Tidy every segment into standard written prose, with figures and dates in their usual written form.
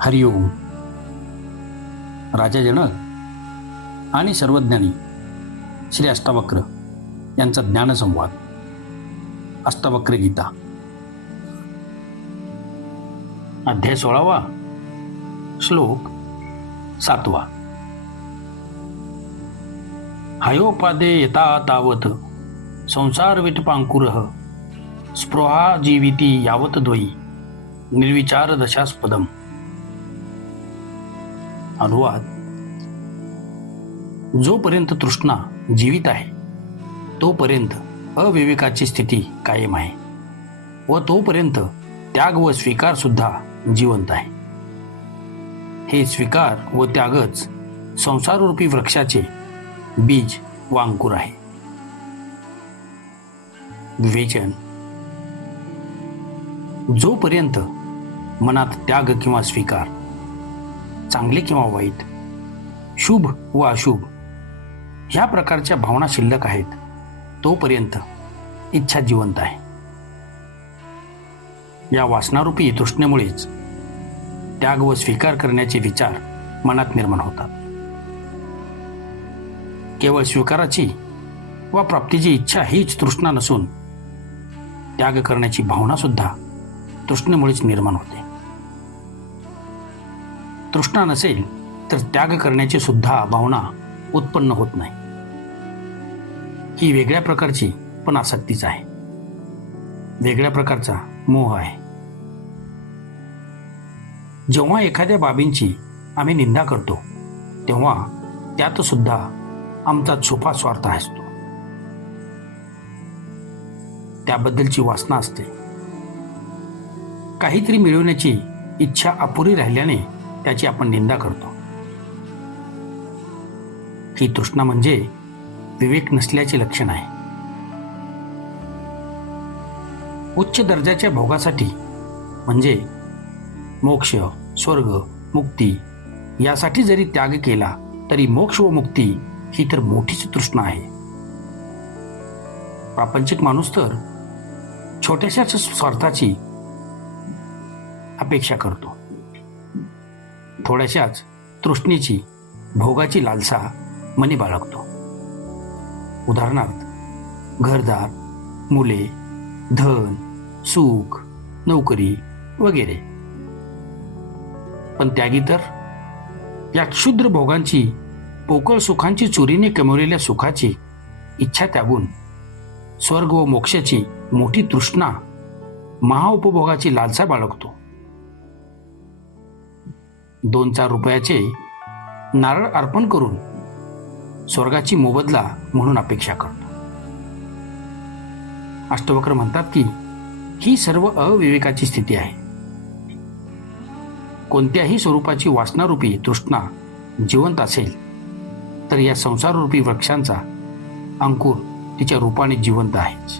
हरिओम. राजा जनक आणि सर्वज्ञानी श्री अष्टावक्र यांचा ज्ञानसंवाद. अष्टावक्र गीता, अध्याय 16, श्लोक 7. हयोपादे यथा तावत संसार विटपांकुरः स्पृहा जीविती यावत द्वयी निर्विचार दशास्पदम. अनुवाद: जोपर्यंत तृष्णा जीवित आहे तोपर्यंत अविवेकाची स्थिती कायम आहे व तोपर्यंत त्याग व स्वीकार सुद्धा जिवंत आहे. हे स्वीकार व त्यागच संसाररूपी वृक्षाचे बीज व अंकुर आहे. विवेचन: जोपर्यंत मनात त्याग किंवा स्वीकार, चांगले किंवा वाईट, शुभ व अशुभ ह्या प्रकारच्या भावना शिल्लक आहेत तोपर्यंत इच्छा जिवंत आहे. या वासनारूपी तृष्णेमुळेच त्याग व स्वीकार करण्याचे विचार मनात निर्माण होतात. केवळ स्वीकाराची व प्राप्तीची इच्छा हीच तृष्णा नसून त्याग करण्याची भावना सुद्धा तृष्णेमुळेच निर्माण होते. तृष्णा नसेल तर त्याग करण्याची सुद्धा भावना उत्पन्न होत नाही. ही वेगळ्या प्रकारची पण आसक्तीच आहे, वेगळ्या प्रकारचा मोह आहे. जेव्हा एखाद्या बाबींची आम्ही निंदा करतो तेव्हा त्यात सुद्धा आमचा छुपा स्वार्थ असतो. त्याबद्दलची वासना असते. काहीतरी मिळवण्याची इच्छा अपुरी राहिल्याने त्याची आपण निंदा करतो. ही तृष्णा म्हणजे विवेक नसल्याचे लक्षण आहे. उच्च दर्जाच्या भोगासाठी म्हणजे मोक्ष, स्वर्ग, मुक्ती यासाठी जरी त्याग केला तरी मोक्ष व मुक्ती ही तर मोठीच तृष्णा आहे. प्रापंचिक माणूस तर छोट्याशाच स्वार्थाची अपेक्षा करतो. थोड्याशाच तृष्णेची, भोगाची लालसा मनी बाळगतो. उदाहरणार्थ घरदार, मुले, धन, सुख, नोकरी वगैरे. पण त्यागी तर या क्षुद्र भोगांची, पोकळ सुखांची चोरीने कमवलेल्या सुखाची इच्छा त्यागून स्वर्ग व मोक्षाची मोठी तृष्णा, महाउपभोगाची लालसा बाळगतो. 2-4 रुपयाचे नारळ अर्पण करून स्वर्गाची मोबदला म्हणून अपेक्षा करतो. अष्टवक्र म्हणतात की ही सर्व अविवेकाची स्थिती आहे. कोणत्याही स्वरूपाची वासनारूपी तृष्णा जिवंत असेल तर या संसाररूपी वृक्षांचा अंकुर तिच्या रूपाने जिवंत आहेच.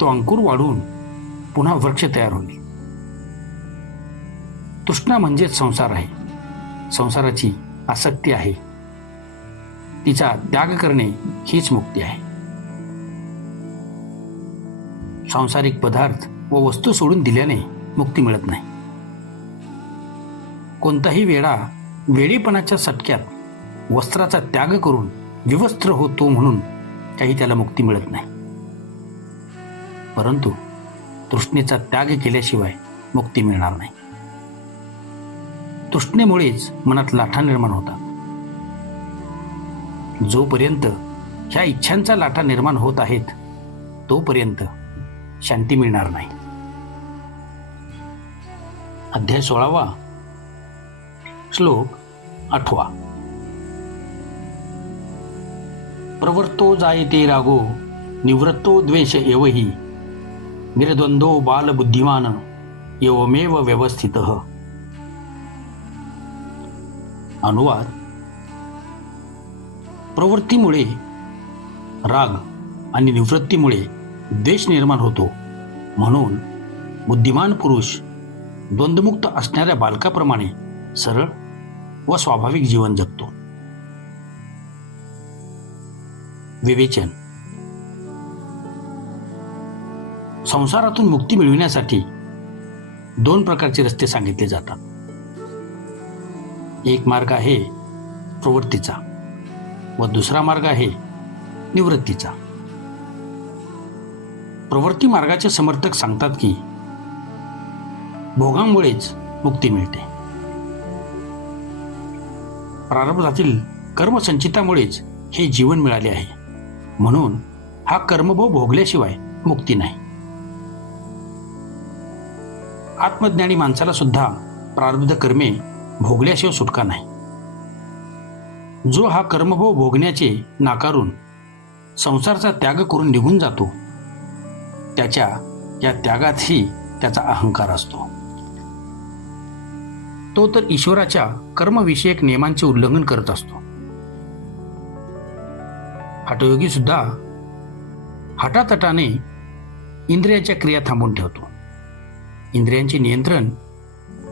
तो अंकुर वाढून पुन्हा वृक्ष तयार होईल. तृष्णा म्हणजेच संसार आहे, संसाराची आसक्ती आहे. तिचा त्याग करणे हीच मुक्ती आहे. सांसारिक पदार्थ व वस्तू सोडून दिल्याने मुक्ती मिळत नाही. कोणताही वेडा वेडेपणाच्या सटक्यात वस्त्राचा त्याग करून विवस्त्र होतो म्हणून काही त्याला मुक्ती मिळत नाही. परंतु तृष्णेचा त्याग केल्याशिवाय मुक्ती मिळणार नाही. तृष्णेमुळेच मनात लाटा निर्माण होतात. जोपर्यंत ह्या इच्छांचा लाटा निर्माण होत आहेत तोपर्यंत शांती मिळणार नाही. अध्याय 16, श्लोक 8. प्रवृत्तो जायते रागो निवृत्तो द्वेष एवही निर्द्वंद्वो बालबुद्धिमान एवमेव व्यवस्थितः. अनुवाद: प्रवृत्तीमुळे राग आणि निवृत्तीमुळे द्वेष निर्माण होतो, म्हणून बुद्धिमान पुरुष द्वंद्वमुक्त असणाऱ्या बालकाप्रमाणे सरळ व स्वाभाविक जीवन जगतो. विवेचन: संसारातून मुक्ती मिळविण्यासाठी दोन प्रकारचे रस्ते सांगितले जातात. एक मार्ग आहे प्रवृत्तीचा व दुसरा मार्ग आहे निवृत्तीचा. प्रवृत्ती मार्गाचे समर्थक सांगतात की भोगांमुळेच मुक्ती मिळते. प्रारब्धातील कर्मसंचितामुळेच हे जीवन मिळाले आहे, म्हणून हा कर्मभोग भोगल्याशिवाय मुक्ती नाही. आत्मज्ञानी माणसाला सुद्धा प्रारब्ध कर्मे भोगल्याशिवाय सुटका नाही. जो हा कर्मभोग भोगण्याचे नाकारून संसाराचा त्याग करून निघून जातो, त्याच्या या त्यागातही त्याचा अहंकार असतो. तो तर ईश्वराच्या कर्मविषयक नियमांचे उल्लंघन करत असतो. हठयोगी सुद्धा हठातटाने इंद्रियाच्या क्रिया थांबवून ठेवतो. इंद्रियांचे नियंत्रण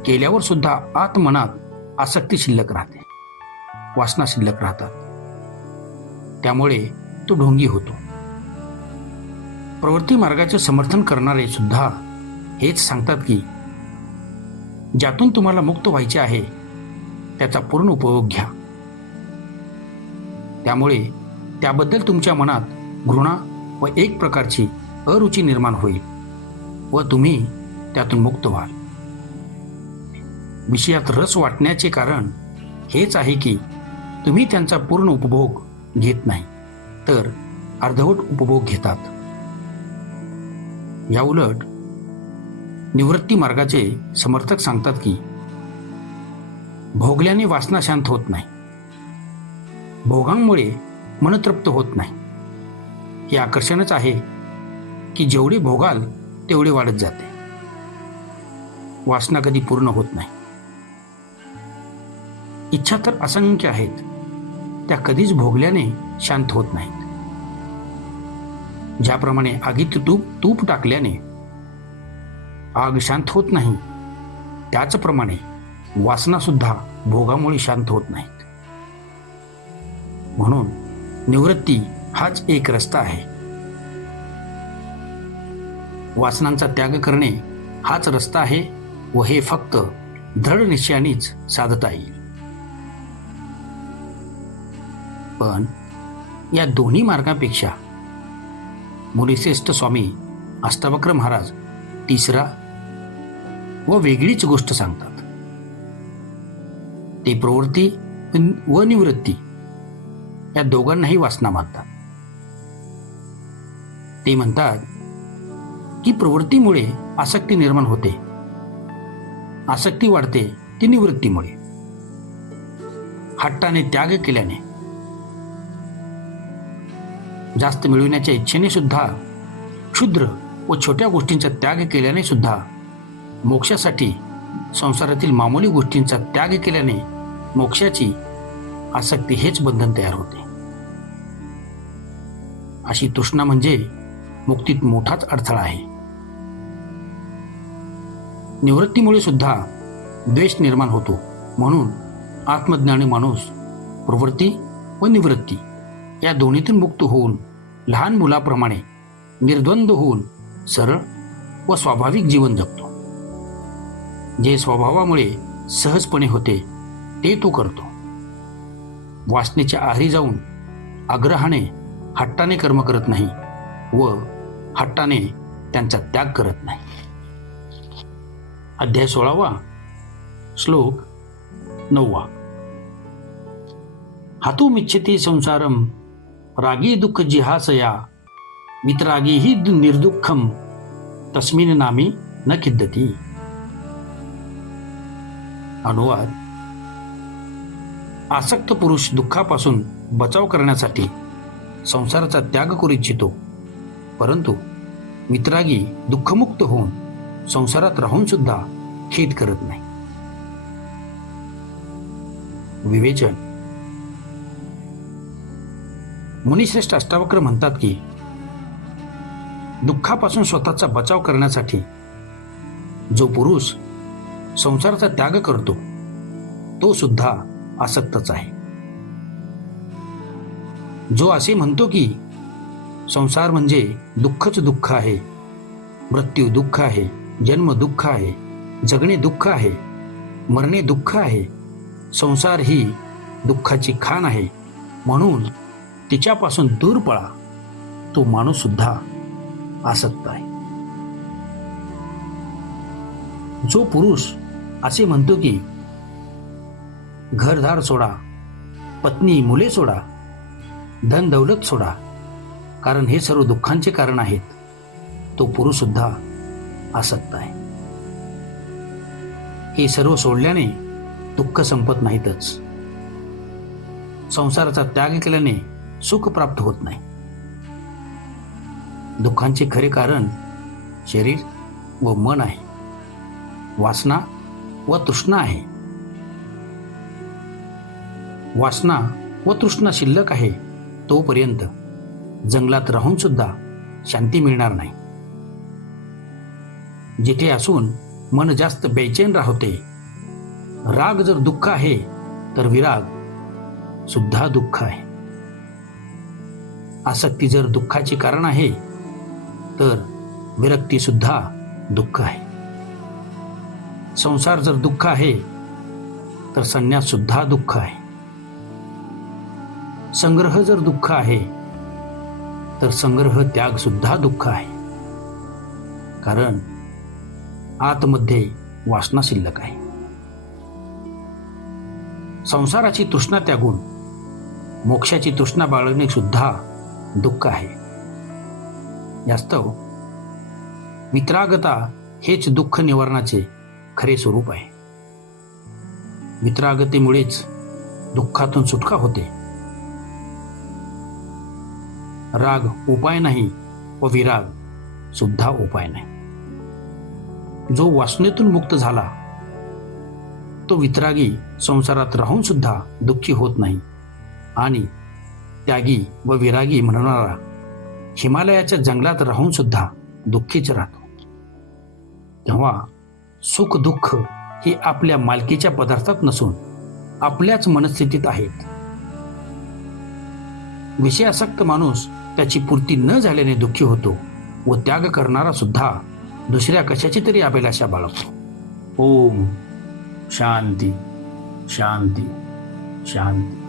केल्यावर सुद्धा आत्मनात आसक्ती शिल्लक राहते, वासना शिल्लक राहतात. त्यामुळे तो ढोंगी होतो. प्रवृत्ती मार्गाचे समर्थन करणारे सुद्धा हेच सांगतात की ज्यातून तुम्हाला मुक्त व्हायचे आहे त्याचा पूर्ण उपयोग घ्या. त्यामुळे त्याबद्दल तुमच्या मनात घृणा व एक प्रकारची अरुची निर्माण होईल व तुम्ही त्यातून मुक्त व्हाल. विषयात रस वाटण्याचे कारण हेच आहे की तुम्ही त्यांचा पूर्ण उपभोग घेत नाही, तर अर्धवट उपभोग घेतात. या उलट निवृत्ती मार्गाचे समर्थक सांगतात की भोगल्याने वासना शांत होत नाही, भोगांमुळे मन तृप्त होत नाही. हे आकर्षणच आहे की जेवढे भोगाल तेवढे वाढत जाते, वासना कधी पूर्ण होत नाही. इच्छा तर असंख्य आहेत, त्या कधीच भोगल्याने शांत होत नाहीत. ज्याप्रमाणे आगीत तूप टाकल्याने आग शांत होत नाही, त्याचप्रमाणे वासना सुद्धा भोगामुळे शांत होत नाहीत. म्हणून निवृत्ती हाच एक रस्ता आहे. वासनांचा त्याग करणे हाच रस्ता आहे व हे फक्त दृढ निश्चयानेच साधता येईल. पण या दोन्ही मार्गापेक्षा मुनिश्रेष्ठ स्वामी अष्टावक्र महाराज तिसरा व वेगळीच गोष्ट सांगतात. ते प्रवृत्ती व निवृत्ती या दोघांनाही वासना मानतात. ते म्हणतात की प्रवृत्तीमुळे आसक्ती निर्माण होते, आसक्ती वाढते ती निवृत्तीमुळे. हट्टाने त्याग केल्याने, जास्त मिळविण्याच्या इच्छेने सुद्धा, क्षुद्र व छोट्या गोष्टींचा त्याग केल्याने सुद्धा, मोक्षासाठी संसारातील मामूली गोष्टींचा त्याग केल्याने मोक्षाची आसक्ती हेच बंधन तयार होते. अशी तृष्णा म्हणजे मुक्तीत मोठाच अडथळा आहे. निवृत्तीमुळे सुद्धा द्वेष निर्माण होतो. म्हणून आत्मज्ञानी माणूस प्रवृत्ती व निवृत्ती या दोन्हीतून मुक्त होऊन लहान मुलाप्रमाणे निर्द्वंद्व होऊन सरळ व स्वाभाविक जीवन जगतो. जे स्वभावामुळे सहजपणे होते ते तो करतो. वासनेच्या आहारी जाऊन आग्रहाने हट्टाने कर्म करत नाही व हट्टाने त्यांचा त्याग करत नाही. अध्याय 16 श्लोक 9. हातुमिच्छति संसारम रागी दुःख जिहासया वितरागी ही निर्दुःखम तस्मिन नामी न खिद्दती. अनुवाद: आसक्त पुरुष दुःखापासून बचाव करण्यासाठी संसाराचा त्याग करू इच्छितो, परंतु वितरागी दुःखमुक्त होऊन संसारात राहून सुद्धा खेद करत नाही. विवेचन: मुनिश्रेष्ठ अष्टावक्र म्हणतात की दुःखापासून स्वतःचा बचाव करण्यासाठी जो पुरुष संसाराचा त्याग करतो तो सुद्धा आसक्तच आहे. जो असे म्हणतो की संसार म्हणजे दुःखच दुःख आहे, मृत्यू दुःख आहे, जन्म दुःख आहे, जगणे दुःख आहे, मरणे दुःख आहे, संसार ही दुःखाची खाण आहे. म्हणून तिच्यापासून दूर पळा. तो माणूस सुद्धा आसक्त आहे. जो पुरुष असे म्हणतो की घरदार सोडा, पत्नी मुले सोडा, धन दौलत सोडा, कारण हे सर्व दुःखांचे कारण आहेत, तो पुरुष सुद्धा आसक्त आहे. हे सर्व सोडल्याने दुःख संपत नाहीतच. संसाराचा त्याग केल्याने सुख प्राप्त होत नाही. दुःखांचे खरे कारण शरीर व मन आहे, वासना व तृष्णा आहे. वासना व तृष्णा शिल्लक आहे तोपर्यंत जंगलात राहून सुद्धा शांती मिळणार नाही. जिथे असून मन जास्त बेचैन राहते. राग जर दुःख आहे तर विराग सुद्धा दुःख आहे. आसक्ती जर दुःखाचे कारण आहे तर विरक्ती सुद्धा दुःख आहे. संसार जर दुःख आहे तर संन्यास सुद्धा दुःख आहे. संग्रह जर दुःख आहे तर संग्रह त्याग सुद्धा दुःख आहे. कारण आतमध्ये वासना शिल्लक आहे. संसाराची तृष्णा त्यागून मोक्षाची तृष्णा बाळगणे सुद्धा दुःख आहे. वास्तव वित्रागता हेच दुःख निवारणाचे खरे स्वरूप आहे. वित्रागतेमुळेच दुःखातून सुटका होते. राग उपाय नाही व विराग सुद्धा उपाय नाही. जो वासनेतून मुक्त झाला तो वित्रागी संसारात राहून सुद्धा दुःखी होत नाही आणि त्यागी व विरागी म्हणणारा हिमालयाच्या जंगलात राहून सुद्धा दुःखीच राहतो. तेव्हा सुख दुःख हे आपल्या मालकीच्या पदार्थात नसून आपल्याच मनस्थितीत आहेत. विषयासक्त माणूस त्याची पूर्ती न झाल्याने दुःखी होतो व त्याग करणारा सुद्धा दुसऱ्या कशाची तरी अभिलाषा बाळगतो. ओम शांती शांती शांती.